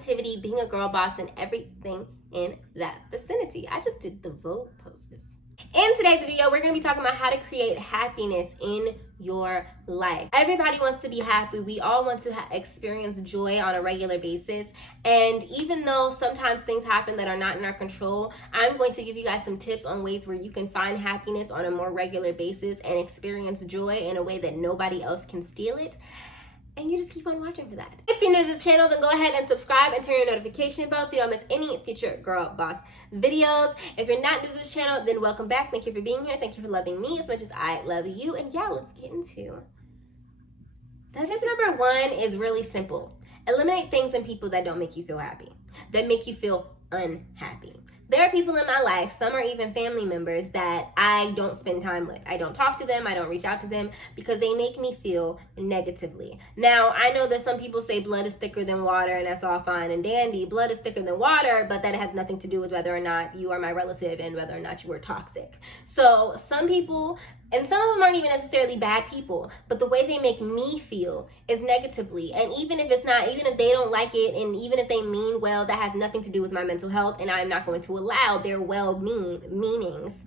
positivity, being a girl boss, and everything in that vicinity. I just did the Vogue poses. In today's video, we're going to be talking about how to create happiness in your life. Everybody wants to be happy. We all want to experience joy on a regular basis. And even though sometimes things happen that are not in our control, I'm going to give you guys some tips on ways where you can find happiness on a more regular basis and experience joy in a way that nobody else can steal it. And you just keep on watching for that. If you're new to this channel, then go ahead and subscribe and turn your notification bell so you don't miss any future Girl Boss videos. If you're not new to this channel, then welcome back. Thank you for being here. Thank you for loving me as much as I love you. And yeah, let's get into that. Tip number one is really simple. Eliminate things and people that don't make you feel happy, that make you feel unhappy. There are people in my life, some are even family members, that I don't spend time with. I don't talk to them, I don't reach out to them because they make me feel negatively. Now, I know that some people say blood is thicker than water, and that's all fine and dandy. Blood is thicker than water, but that has nothing to do with whether or not you are my relative and whether or not you are toxic. So some people, and some of them aren't even necessarily bad people, but the way they make me feel is negatively. And even if it's not, even if they don't like it, and even if they mean well, that has nothing to do with my mental health, and I'm not going to allow their meanings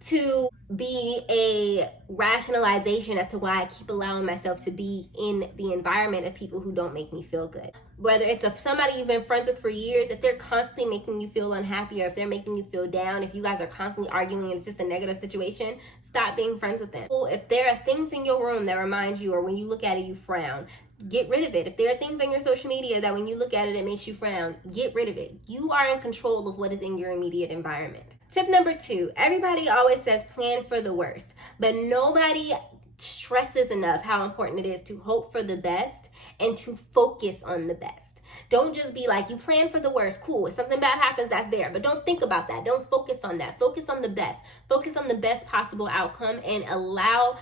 to be a rationalization as to why I keep allowing myself to be in the environment of people who don't make me feel good. Whether it's somebody you've been friends with for years, if they're constantly making you feel unhappy, or if they're making you feel down, if you guys are constantly arguing and it's just a negative situation, stop being friends with them. If there are things in your room that remind you, or when you look at it you frown, get rid of it. If there are things on your social media that when you look at it, it makes you frown, get rid of it. You are in control of what is in your immediate environment. Tip number two, everybody always says plan for the worst, but nobody stresses enough how important it is to hope for the best and to focus on the best. Don't just be like, you plan for the worst, cool. If something bad happens, that's there. But don't think about that. Don't focus on that. Focus on the best. Focus on the best possible outcome and allow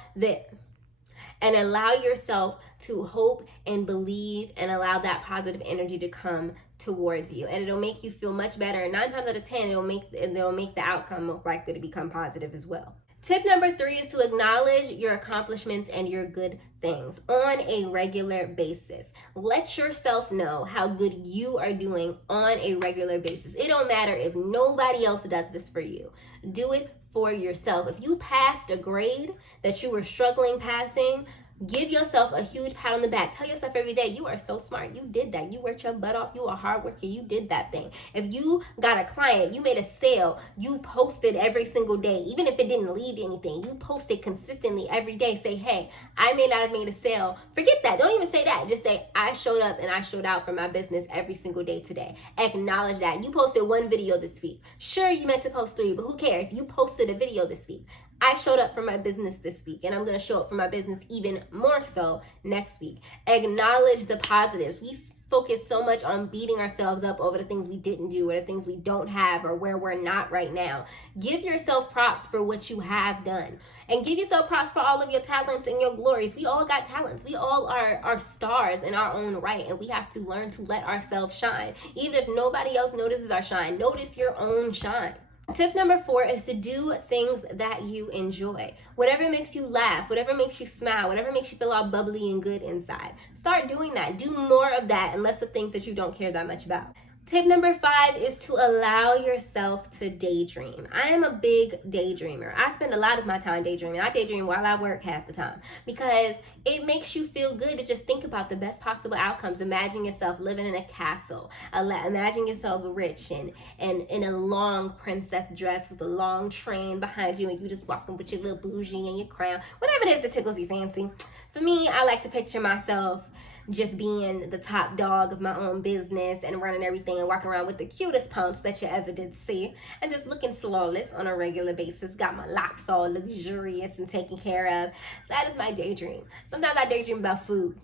yourself to hope and believe and allow that positive energy to come towards you. And it'll make you feel much better. And 9 times out of 10, it'll make the outcome most likely to become positive as well. Tip number 3 is to acknowledge your accomplishments and your good things on a regular basis. Let yourself know how good you are doing on a regular basis. It don't matter if nobody else does this for you. Do it for yourself. If you passed a grade that you were struggling passing, give yourself a huge pat on the back. Tell yourself every day, you are so smart. You did that. You worked your butt off. You are a hard worker. You did that thing. If you got a client, you made a sale, you posted every single day. Even if it didn't lead to anything, you posted consistently every day. Say, hey, I may not have made a sale. Forget that. Don't even say that. Just say, I showed up and I showed out for my business every single day today. Acknowledge that. You posted 1 video this week. Sure, you meant to post 3, but who cares? You posted a video this week. I showed up for my business this week, and I'm going to show up for my business even more so next week. Acknowledge the positives. We focus so much on beating ourselves up over the things we didn't do or the things we don't have or where we're not right now. Give yourself props for what you have done, and give yourself props for all of your talents and your glories. We all got talents. We all are stars in our own right, and we have to learn to let ourselves shine. Even if nobody else notices our shine, notice your own shine. Tip number 4 is to do things that you enjoy. Whatever makes you laugh, whatever makes you smile, whatever makes you feel all bubbly and good inside. Start doing that. Do more of that and less of things that you don't care that much about. Tip number 5 is to allow yourself to daydream. I am a big daydreamer. I spend a lot of my time daydreaming. I daydream while I work half the time because it makes you feel good to just think about the best possible outcomes. Imagine yourself living in a castle. Imagine yourself rich and in a long princess dress with a long train behind you, and you just walking with your little bougie and your crown. Whatever it is that tickles your fancy. For me, I like to picture myself just being the top dog of my own business and running everything and walking around with the cutest pumps that you ever did see and just looking flawless on a regular basis. Got my locks all luxurious and taken care of. That is my daydream. Sometimes I daydream about food.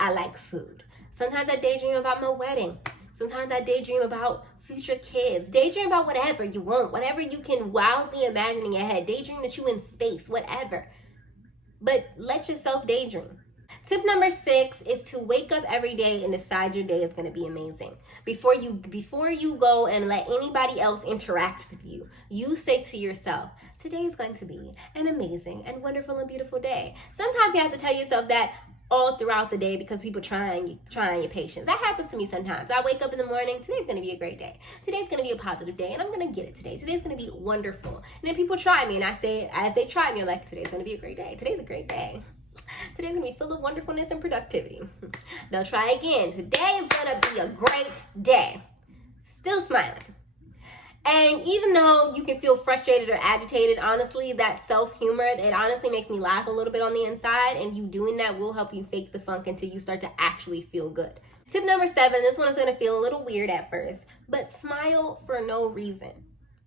I like food. Sometimes I daydream about my wedding. Sometimes I daydream about future kids. Daydream about whatever you want, whatever you can wildly imagine in your head. Daydream that you in space, whatever. But let yourself daydream. Tip number 6 is to wake up every day and decide your day is going to be amazing. Before you go and let anybody else interact with you, you say to yourself, today is going to be an amazing and wonderful and beautiful day. Sometimes you have to tell yourself that all throughout the day because people trying your patience. That happens to me sometimes. I wake up in the morning, today's going to be a great day. Today's going to be a positive day, and I'm going to get it today. Today's going to be wonderful. And then people try me, and I say, as they try me, I'm like, today's going to be a great day. Today's a great day. Today's going to be full of wonderfulness and productivity. They'll try again. Today is going to be a great day. Still smiling. And even though you can feel frustrated or agitated, honestly, that self-humor, it honestly makes me laugh a little bit on the inside. And you doing that will help you fake the funk until you start to actually feel good. Tip number 7, this one is going to feel a little weird at first, but smile for no reason.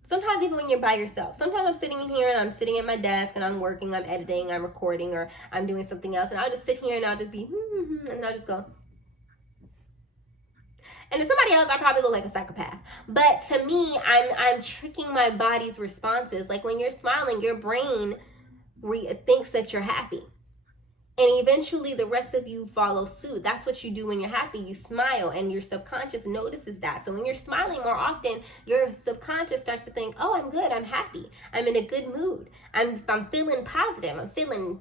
Sometimes even when you're by yourself. Sometimes I'm sitting in here and I'm sitting at my desk and I'm working, I'm editing, I'm recording, or I'm doing something else. And I'll just sit here and I'll just be, and I'll just go. And to somebody else, I probably look like a psychopath. But to me, I'm tricking my body's responses. Like when you're smiling, your brain thinks that you're happy. And eventually the rest of you follow suit. That's what you do when you're happy. You smile and your subconscious notices that. So when you're smiling more often, your subconscious starts to think, oh, I'm good, I'm happy. I'm in a good mood. I'm feeling positive. I'm feeling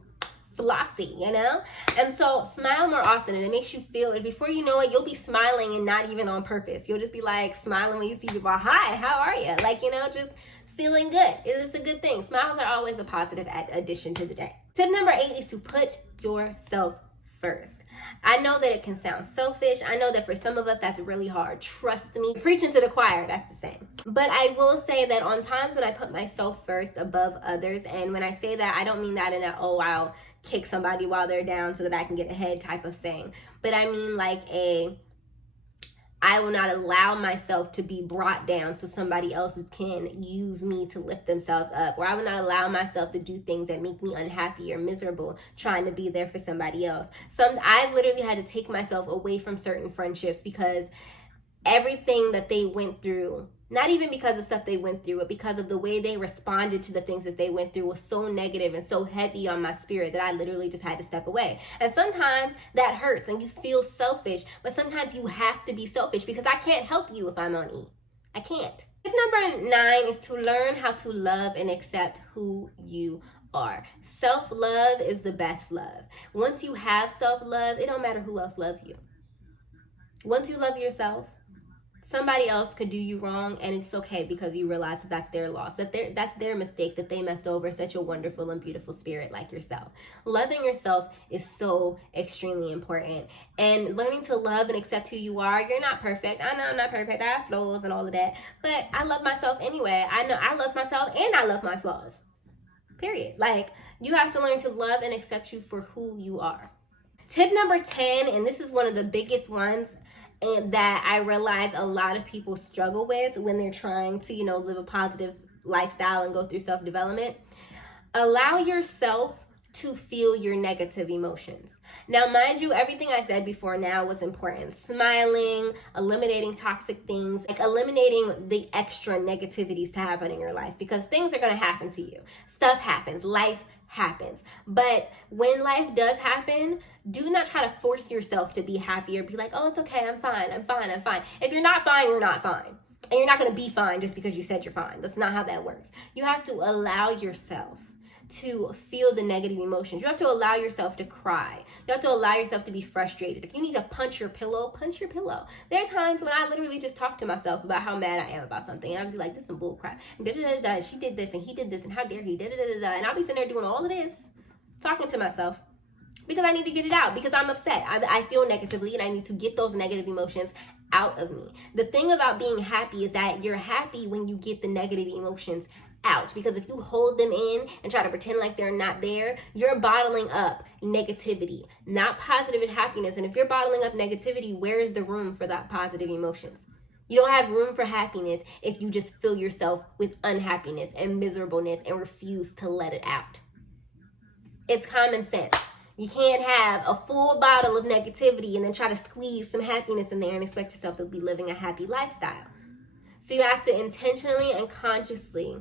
flossy, you know? And so smile more often, and it makes you feel it. Before you know it, you'll be smiling and not even on purpose. You'll just be like smiling when you see people. Hi, how are you? Like, you know, just feeling good. It's a good thing. Smiles are always a positive addition to the day. Tip number 8 is to put yourself first. I know that it can sound selfish. I know that for some of us, that's really hard. Trust me. Preaching to the choir, that's the same. But I will say that on times when I put myself first above others, and when I say that, I don't mean that in a, oh, I'll kick somebody while they're down so that I can get ahead type of thing. But I mean like I will not allow myself to be brought down so somebody else can use me to lift themselves up. Or I will not allow myself to do things that make me unhappy or miserable trying to be there for somebody else. I've literally had to take myself away from certain friendships because everything that they went through, not even because of stuff they went through, but because of the way they responded to the things that they went through was so negative and so heavy on my spirit that I literally just had to step away. And sometimes that hurts and you feel selfish, but sometimes you have to be selfish because I can't help you if I'm on E. I can't. Tip number 9 is to learn how to love and accept who you are. Self-love is the best love. Once you have self-love, it don't matter who else loves you. Once you love yourself, somebody else could do you wrong, and it's okay because you realize that that's their loss, that's their mistake, that they messed over such a wonderful and beautiful spirit like yourself. Loving yourself is so extremely important, and learning to love and accept who you are. You're not perfect. I know I'm not perfect. I have flaws and all of that, but I love myself anyway. I know I love myself and I love my flaws. Period. Like, you have to learn to love and accept you for who you are. Tip number 10, and this is one of the biggest ones, and that I realize a lot of people struggle with when they're trying to, live a positive lifestyle and go through self-development. Allow yourself to feel your negative emotions. Now, mind you, everything I said before now was important. Smiling, eliminating toxic things, like eliminating the extra negativities to happen in your life, because things are going to happen to you. Stuff happens. Life happens. But when life does happen, do not try to force yourself to be happy or be like, oh, it's okay, I'm fine. If you're not fine, you're not fine. And you're not going to be fine just because you said you're fine. That's not how that works. You have to allow yourself to feel the negative emotions. You have to allow yourself to cry. You have to allow yourself to be frustrated. If you need to punch your pillow, punch your pillow. There are times when I literally just talk to myself about how mad I am about something, and I'll be like, this is some bull crap. She did this and he did this and how dare he, and I'll be sitting there doing all of this, talking to myself, because I need to get it out, because I'm upset. I feel negatively and I need to get those negative emotions out of me. The thing about being happy is that you're happy when you get the negative emotions out, because if you hold them in and try to pretend like they're not there, you're bottling up negativity, not positive and happiness. And if you're bottling up negativity, where is the room for that positive emotions? You don't have room for happiness if you just fill yourself with unhappiness and miserableness and refuse to let it out. It's common sense. You can't have a full bottle of negativity and then try to squeeze some happiness in there and expect yourself to be living a happy lifestyle. So you have to intentionally and consciously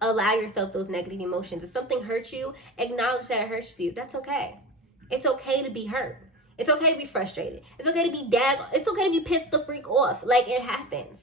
allow yourself those negative emotions. If something hurts you, acknowledge that it hurts you. That's okay. It's okay to be hurt. It's okay to be frustrated. It's okay to be it's okay to be pissed the freak off. Like, it happens.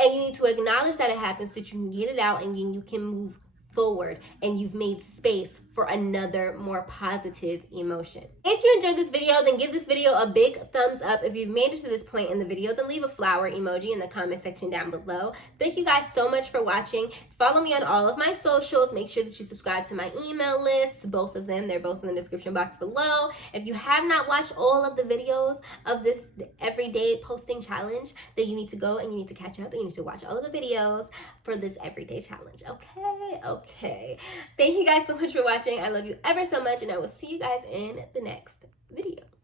And you need to acknowledge that it happens so that you can get it out and then you can move forward and you've made space for another more positive emotion. If you enjoyed this video, then give this video a big thumbs up. If you've made it to this point in the video, then leave a flower emoji in the comment section down below. Thank you guys so much for watching. Follow me on all of my socials. Make sure that you subscribe to my email list, both of them. They're both in the description box below. If you have not watched all of the videos of this everyday posting challenge, then you need to go and you need to catch up and you need to watch all of the videos for this everyday challenge. Okay. Thank you guys so much for watching. I love you ever so much, and I will see you guys in the next video.